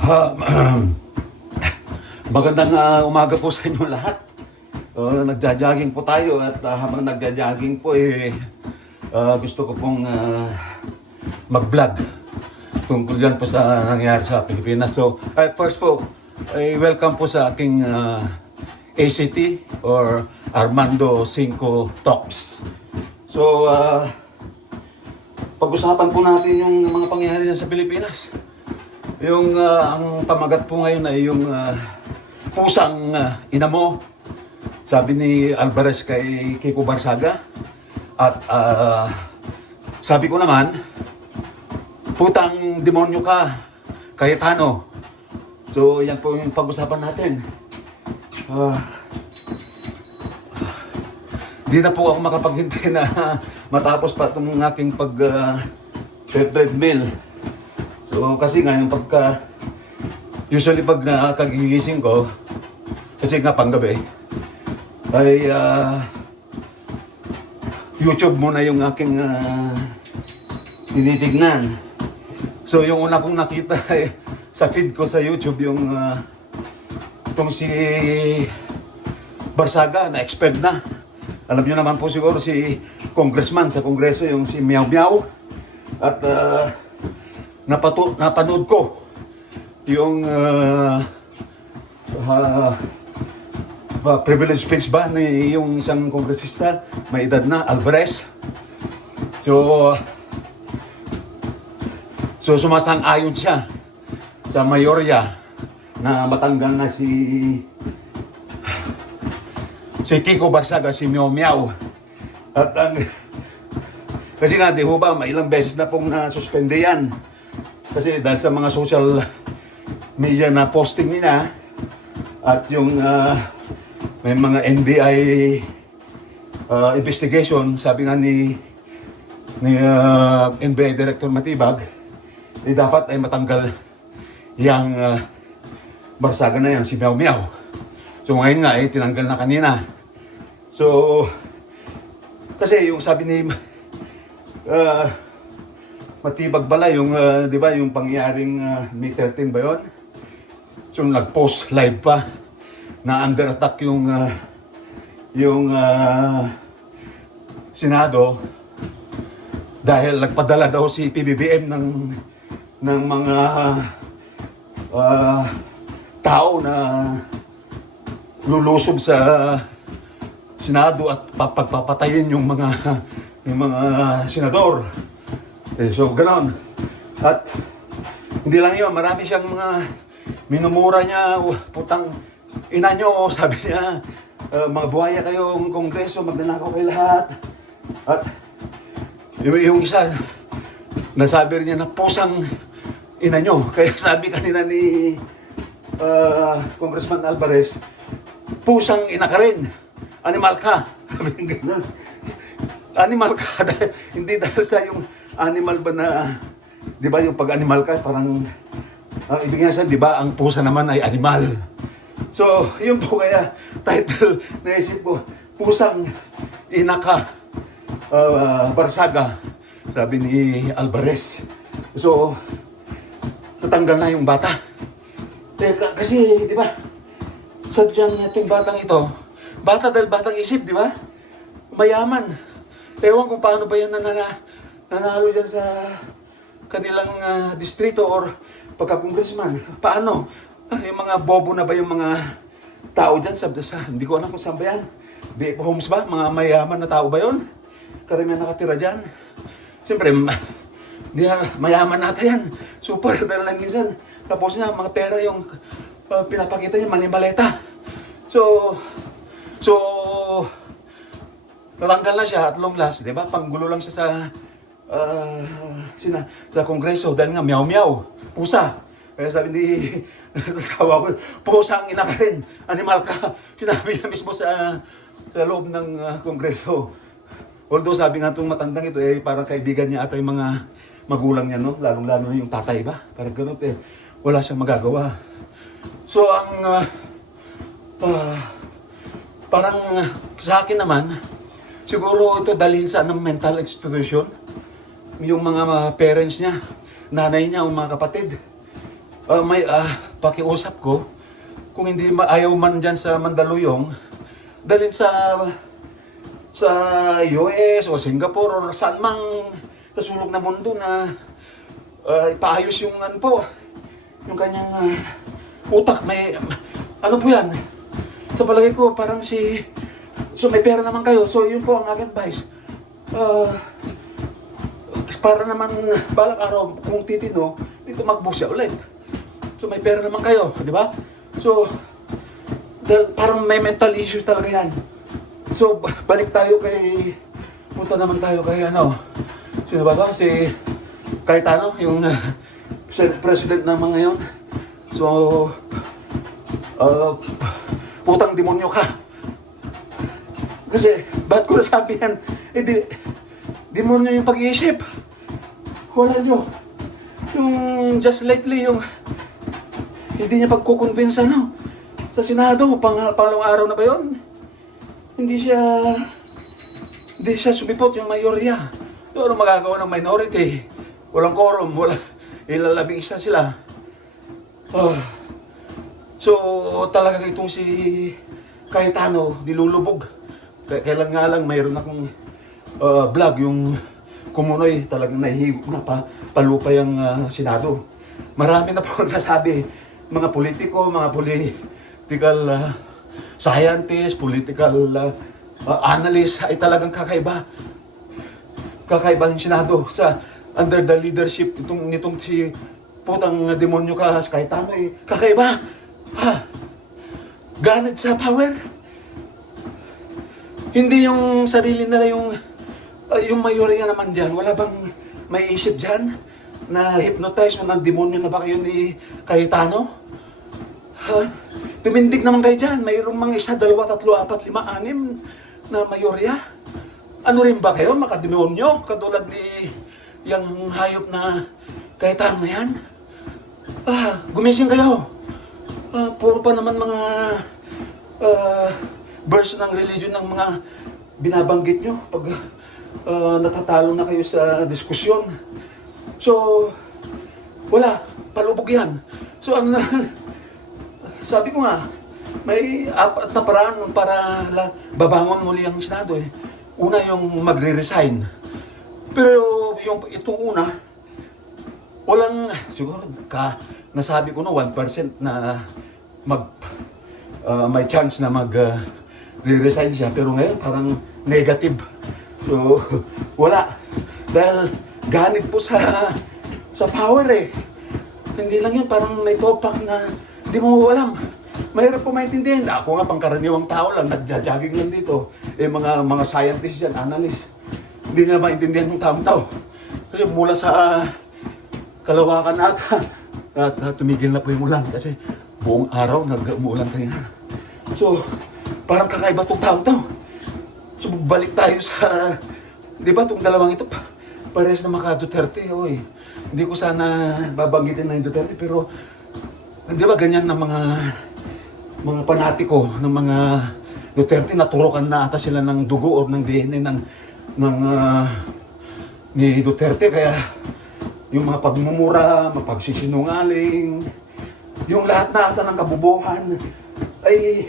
Ha, magandang umaga po sa inyo lahat. Nagja-jogging po tayo at habang nagja-jogging po gusto ko pong mag-vlog tungkol dyan po sa nangyari sa Pilipinas. So, first po, welcome po sa aking ACT or Armando Cinco Talks. So, pag-usapan po natin yung mga pangyayari dyan sa Pilipinas. Yung ang pamagat po ngayon ay yung pusang ina mo, sabi ni Alvarez kay Kiko Barsaga. At sabi ko naman, putang demonyo ka, Cayetano. So yan po yung pag-usapan natin. Di na po ako makapaghintay na matapos pa itong aking treadmill. So kasi nga yung usually pag nakagigising ko, kasi nga panggabi, ay YouTube muna yung aking tinitignan. So yung una kong nakita ay sa feed ko sa YouTube yung itong si Barsaga na expert na. Alam niyo naman po siguro si congressman sa kongreso, yung si Meow Meow. At napanood ko yung privilege speech ba ni yung isang kongresista, may edad na, Alvarez. So sumasang-ayon siya sa mayorya na matanggal na si Kiko Barsaga, si Meow Meow. At kasi nga, di ho ba, may ilang beses na pong nasuspende yan. Kasi dahil sa mga social media na posting nila at yung may mga NBI investigation, sabi nga ni NBI Director Matibag, dapat ay matanggal yung Barsaga na yan, si Meow Meow. So ngayon nga, tinanggal na kanina. So, kasi yung sabi ni Matibag bala yung di ba yung pangyaring May 13 ba yun? So nag-post live pa na under attack yung Senado dahil nagpadala daw si PBBM ng mga tao na lulusob sa Senado at pagpapatayin yung mga senador. So, ganon. At hindi lang yun, marami siyang mga minumura niya, putang ina nyo, sabi niya, mga buhaya kayong kongreso, magnanakaw kayo lahat. At yung isa, nasabi rin niya na pusang ina nyo. Kaya sabi kanina ni Congressman Alvarez, pusang ina ka rin, animal ka. Sabi niya ganon. Animal ka, hindi dahil sa yung animal ba na, di ba yung pag-animal ka, parang, ibig nga sa, di ba, ang pusa naman ay animal. So, yun po kaya, title, naisip ko, pusang ina ka, Barsaga, sabi ni Alvarez. So, natanggal na yung bata. Kasi, di ba, sadyang itong batang ito, bata dahil batang isip, di ba? Mayaman. Ewan kung paano ba yan nanalo dyan sa kanilang distrito or pagka-congressman. Paano? Yung mga bobo na ba yung mga tao dyan sa hindi ko alam kung saan ba yan. BF Homes ba? Mga mayaman na tao ba yun? Karamihan nakatira dyan. Siyempre, mayaman natin yan. Super dahil lang minsan. Tapos na, mga pera yung pinapakita niya, manimaleta. So, natanggal na siya at long last, di ba? Panggulo lang siya sa kongreso dahil nga meow meow, pusa. Kaya sabi ni tawa ko, pusang ina ka rin, animal ka. Sinabi niya mismo sa loob ng kongreso. Although sabi nga itong matandang ito, parang kaibigan niya ata yung mga magulang niya, no? Lalong-lalo yung tatay ba? Parang ganun, wala siyang magagawa. So, parang sa akin naman, siguro ito dalhin sa mental institution. Yung mga parents niya, nanay niya o mga kapatid. may pakiusap ko, kung hindi ayaw man dyan sa Mandaluyong, dalhin sa US o Singapore o saan mang sa sulok na mundo na ipaayos yung ano po, yung kanyang utak. May ano po yan, sa palagay ko parang so may pera naman kayo, so yun po ang aking advice. Para naman balang araw kung titino, dito magbo siya ulit. So may pera naman kayo, di ba? So parang may mental issue talaga yan. So balik tayo punta naman tayo kay sino ba ba? Si Cayetano, yung president ng mga yun. So putang demonyo ka. Kasi ba't ko nasabi yan? Demonyo yung pag-iisip. Wala nyo. Yung just lately, yung hindi niya pagkukonvince sa Senado, pangalawang araw na ba yun? Hindi siya sumipot yung mayorya. Pero magagawa ng minority. Walang quorum, ilalabing isa sila. So talaga itong si Cayetano, dilulubog. Kailan nga lang mayroon akong vlog, yung kumunoy talagang nahihigop na palupay ang Senado. Marami na po nagsasabi, mga politiko, mga political scientist, political analyst, ay talagang kakaiba. Kakaiba yung Senado under the leadership nitong si putang demonyo ka, Cayetano, kakaiba. Ganit sa power. Hindi yung sarili nila yung mayorya naman dyan. Wala bang may isip dyan na hypnotize o ng demonyo na ba kayo ni Cayetano? Tumindig naman kayo dyan. Mayroong mga 1, 2, 3, 4, 5, 6 na mayorya. Ano rin ba kayo? Makademonyo? Katulad ni yung hayop na Cayetano na yan? Gumising kayo. Puro pa naman mga verse ng religion ng mga binabanggit nyo pag natatalo na kayo sa diskusyon. So, wala. Palubog yan. So, sabi ko nga, may 4 na paraan para babangon muli ang Senado eh. Una yung magre-resign. Pero itong una, walang, siguro, nasabi ko na 1% na may chance na re-resign siya. Pero ngayon, parang negative. So, wala. Dahil ganit po sa power eh. Hindi lang yun, parang may topak na hindi mo alam. Mahirap po maintindihan. Ako nga, pangkaraniwang tao lang, nagja-jogging lang dito. Mga scientists yan, analysts. Hindi na maintindihan yung taong-tao. Kasi mula sa kalawakan at tumigil na po yung ulan. Kasi buong araw, nag-umuulan tayo. So, parang kakaiba itong taong-tao. So, balik tayo sa, di ba, itong dalawang ito, parehas na maka Duterte, oy. Hindi ko sana babanggitin na yung Duterte, pero, di ba, ganyan na mga panatiko ng mga Duterte, naturokan na ata sila ng dugo o ng DNA ni Duterte, kaya yung mga pagmumura, mapagsisinungaling, yung lahat na ata ng kabubuhan, ay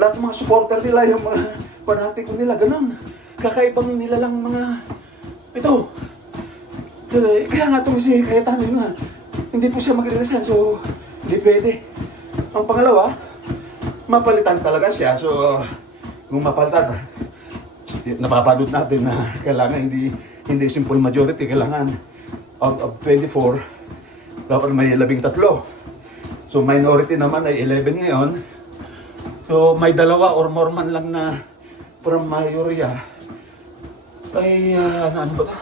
lahat ng mga supporter nila, yung mga panatiko nila, ganun. Kakaibang nila lang mga ito. Kaya nga itong si Cayetano nga, hindi po siya magre-resign, so hindi pwede. Ang pangalawa, mapalitan talaga siya. So, kung mapalitan, napapanood natin na kailangan hindi simple majority, kailangan out of 24, dapat may 13. So, minority naman ay 11 ngayon. So, may 2 or more man lang na from mayorya ay ano ba ito?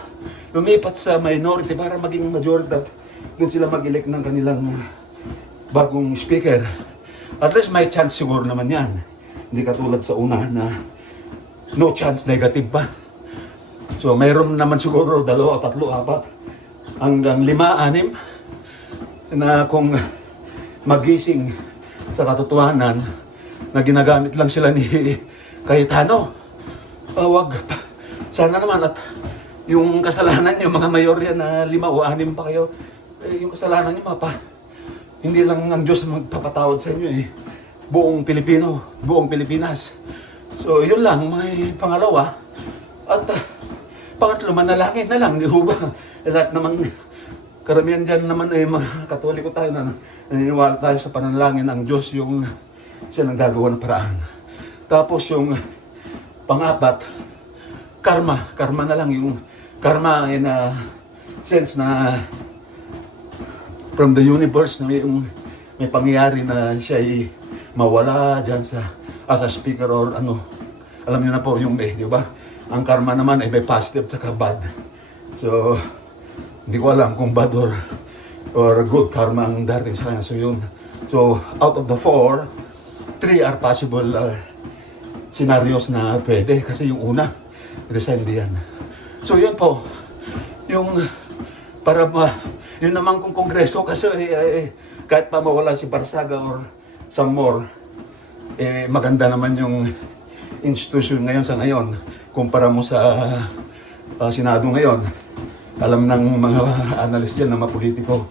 Lumipat sa minority para maging majority at doon sila mag-elect ng kanilang bagong speaker. At least may chance siguro naman yan. Hindi katulad sa una na no chance, negative pa. So mayroon naman siguro 2, 3, 4 hanggang 5, 6 na kung magising sa katotohanan na ginagamit lang sila ni Cayetano. Wag. Sana naman at yung kasalanan yung mga mayorya na 5 o 6 pa kayo, yung kasalanan niyo, Papa, hindi lang ang Diyos magpapatawad sa inyo eh. Buong Pilipino, buong Pilipinas. So, yun lang, may pangalawa. At pangatlo, manalangin na lang, di ba? Lahat naman, karamihan dyan naman ay mga Katoliko tayo na naniniwala tayo sa panalangin ng Diyos yung siya nang gagawa ng paraan. Tapos yung pangapat, karma. Karma na lang yung karma in a sense na from the universe na may pangyayari na siya ay mawala dyan sa as a speaker or ano. Alam niyo na po yung di ba? Ang karma naman ay may positive at bad. So, hindi ko alam kung bad or good karma ang darating sa kanya. So, yun. So, out of the 4, 3 are possible scenarios na pwede. Kasi yung una, resign diyan. So, yun po. Yung para yun naman kung kongreso kasi kahit pa mawala si Barsaga or some more, maganda naman yung institution ngayon sa ngayon kumpara mo sa Senado ngayon. Alam ng mga analyst dyan na mga politiko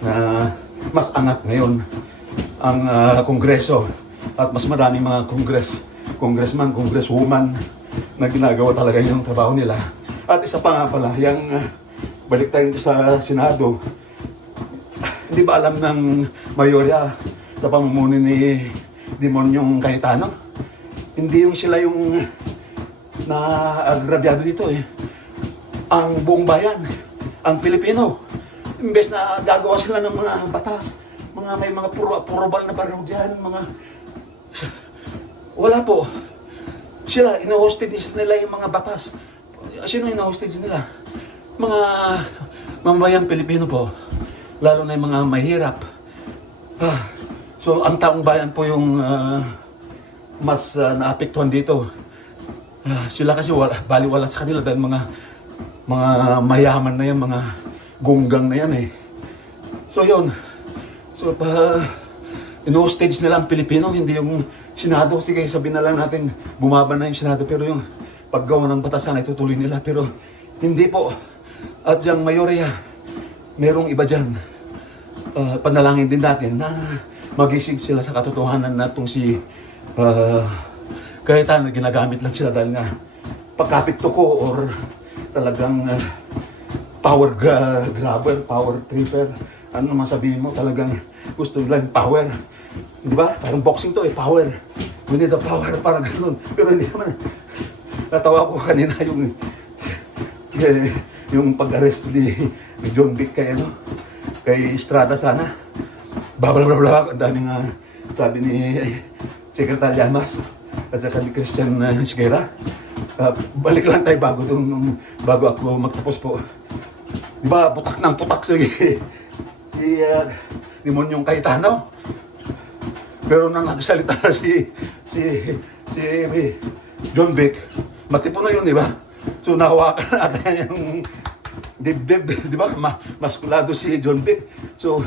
na mas angat ngayon ang kongreso at mas maraming mga congressman, congresswoman na ginagawa talaga yung trabaho nila. At isa pa nga pala, yung balik tayo sa Senado, hindi ba alam ng mayorya sa pamumuno ni Demonyong Cayetano? Hindi yung sila yung naagrabyado dito eh. Ang buong bayan, ang Pilipino. Imbes na gagawa sila ng mga batas, may mga purobal na baril dyan, wala po. Sila, ino-hostage nila yung mga batas. Sino ino-hostage nila? Mga mamamayang Pilipino po, lalo na yung mga mahirap. So, ang taong bayan po yung mas naapektuhan dito. Sila kasi baliwala sa kanila dahil mga mayaman na yan, mga gunggang na yan eh. So, yun. So, ino-hostage nila ang Pilipino, hindi yung Senado. Sige, sabihin na lang natin, bumaba na yung Senado, pero yung paggawa ng batasan ay tutuloy nila. Pero hindi po. At yung mayorya, merong iba dyan. Panalangin din natin na magising sila sa katotohanan na itong si Cayetano, ginagamit lang sila dahil nga pagkapit to ko or talagang power grabber, power tripper. Ano naman sabihin mo, talagang gusto nila yung power. Di ba? Parang boxing to eh, power. We need the power, parang gano'n. Pero hindi naman. Natawa ko kanina yung pag-arrest ni John Vic kay Estrada sana. Blablabla, ang daming sabi ni Secretary Llamas at saka ni Christian Esguerra. Balik lang tayo bago ako magtapos po. Di ba, putak ng putak si Demonyong Cayetano. Pero nang nagsalita na si John Vic, matipo na yun, di ba? So nahawakan natin yung dibdib, di ba? Maskulado si John Vic. So,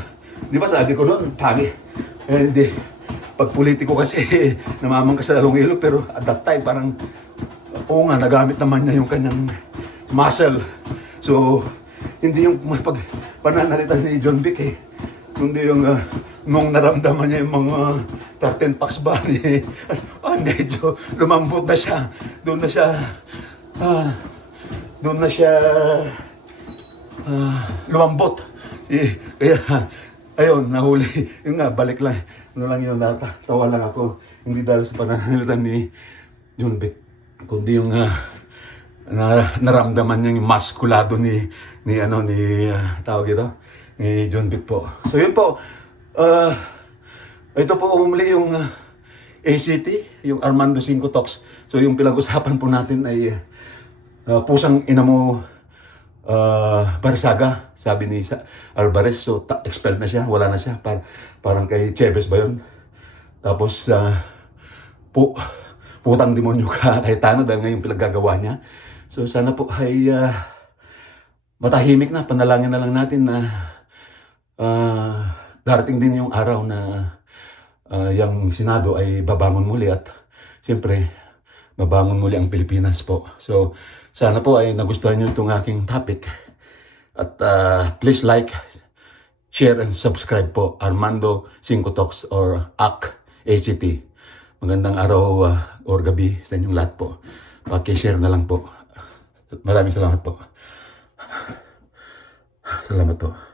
di ba sabi ko noon, pagi. Hindi. Pag politiko kasi, namamangka sa lalong ilog, pero at that time, parang, oo nga, nagamit naman niya yung kanyang muscle. So, hindi yung pananalita ni John Vic eh. Kundi yung nung naramdaman niya yung mga 13 packs ba ni medyo lumambot na siya. Doon na siya lumambot. Kaya ayun, nahuli. Yung nga, balik lang. Ano lang yun, tawa lang ako. Hindi dahil sa pananalita ni John Vic, kundi yung naramdaman niya yung maskulado ni tawag ito, ni John Vic po. So yun po, ito po umuli yung ACT, yung Armando Cinco Talks. So yung pinag-usapan po natin ay pusang ina mo Barsaga, sabi ni Alvarez. So expelled na siya, wala na siya. Parang kay Chavez ba yun? Tapos putang demonyo ka Cayetano dahil ngayon pinaggagawa niya. So sana po ay matahimik na, panalangin na lang natin na darating din yung araw na yung Senado ay babangon muli at siyempre babangon muli ang Pilipinas po. So sana po ay nagustuhan nyo itong aking topic at please like, share and subscribe po. Armando Cinco Talks or ACT. Magandang araw or gabi sa inyong lahat po. Paki-share na lang po. Maraming salamat po. Salamat po.